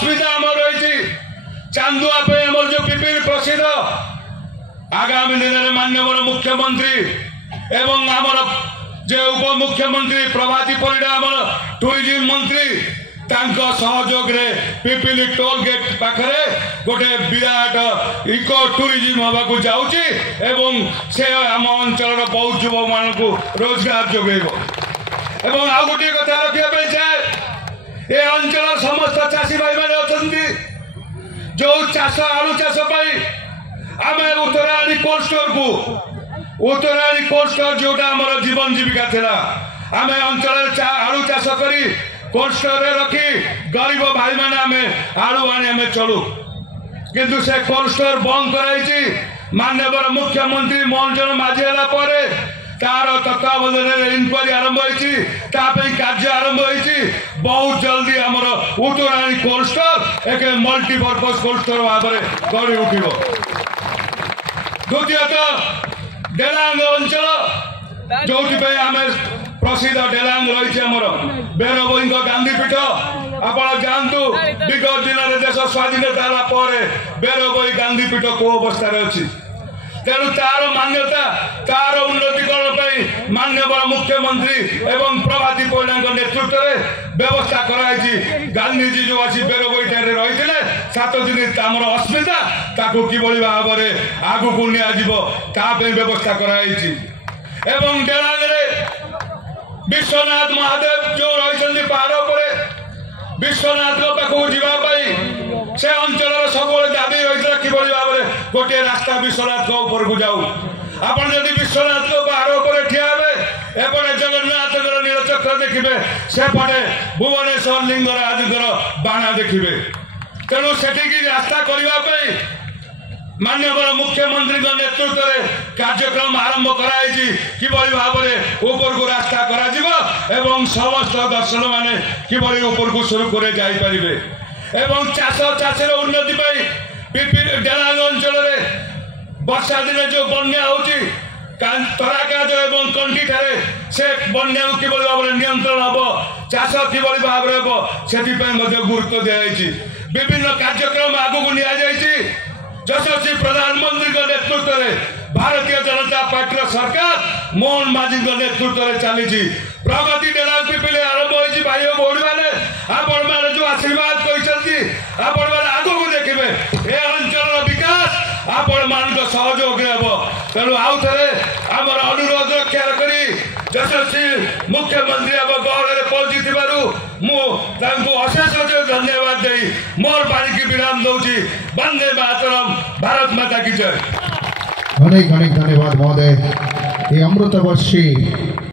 अस्मिता आम रही चांदुआ आम जो पिपिली प्रसिद्ध आगामी दिन में माननीय मुख्यमंत्री एवं आमर जे उप मुख्यमंत्री प्रभाती परिडा आमर टूरिज्म मंत्री तांको सहयोग रे पिपिली टोल गेट पाखरे गोटे विराट इको टूरिज्म हवा को जाउची एवं से आम अंचल बहुत युवक मान को रोजगार जोगेबो एवं आ गोटे कथा रखिया चाहे ए अंचल समस्त चाषी भाई मैंने अछंती जो चाष आलू चाष पाई आमे उत्तरायणी कोल्ड स्टोर जोटा आमर जीवन जीविका थिला आमे अंचल आलू चाष करी कोल्ड स्टोर रे रखी गरीब भाई माने आमे आलू आने आमे चलू किंतु से कोल्ड स्टोर बंद कराई माननीय मुख्यमंत्री मोहन चरण माझी हला परे तार तत्वावधान इनक्वारी आरंभ होती कार्य आरंभ होती बहुत जल्दी आमर उत्तरायणी कोल्ड स्टोर एक मल्टीपर्पज कोल्ड स्टोर भाव में गढ़ी उठिब द्वितीयतः डेलांग अंचल जो आम प्रसिद्ध डेलांग रही आमर बेरबोई गांधीपीठ आपण जानतु विगत दिन में देश स्वाधीनता बेरबोई गांधीपीठ को अवस्था अच्छी तेणु तार मान्यता तार उन्नतिकरण माननीय मुख्यमंत्री एवं प्रभाती परिडा नेतृत्व में व्यवस्था कराई गांधीजी जो आसी बेरबोई रही 7 दिन आमर अस्मिता ताकू किभली भाव में आगू को व्यवस्था कराई एवं डेलांगे विश्वनाथ महादेव जो रही पहाड़ पर विश्वनाथ पाखक जावाई से अंचल सब दाबी रही किभली भाव में गोटे रास्ता विश्वनाथ ऊपर को जाऊ आपड़ जदि विश्वनाथ पहाड़ पर ठिया एपटे जगन्नाथ नीलचक्र देखिए सेपटे भुवनेश्वर लिंगराज बाणा देखिए तेणु से रास्ता करने माननीय मुख्यमंत्री नेतृत्व में कार्यक्रम आरंभ कराई किभली भाव में ऊपर को रास्ता करा समस्त दर्शन माने किभली ऊपर को सुरुखुर जापारे एवं चाषी उन्नति डेलांग अंचल वर्षा दिन जो बन्या होची तराकाज एवं कंठी ठारे से बन्या किभली भाव में नियंत्रण हम चाष किभली भाव में हम से गुरुत्व दी विभिन्न कार्यक्रम आगू को यशस्वी प्रधानमंत्री नेतृत्व में भारतीय जनता पार्टी सरकार मोहन माझी नेतृत्व में चली प्रगति डेलांग पिपिली आरंभ होती भाई भौणी मैंने आपण मैंने जो आशीर्वाद कर आगू को देखिए ए अंचल विकास आपण मान सहयोग तेणु आउ थे आम अनुरोध रक्षा करी यशस्वी मुख्यमंत्री आम गौरव पहुंची अशेष धन्यवाद दे मोर बाणी की विराम दूची वंदे मातरम भारत माता की जय। अनेक धन्यवाद महोदय। ये अमृतवर्षी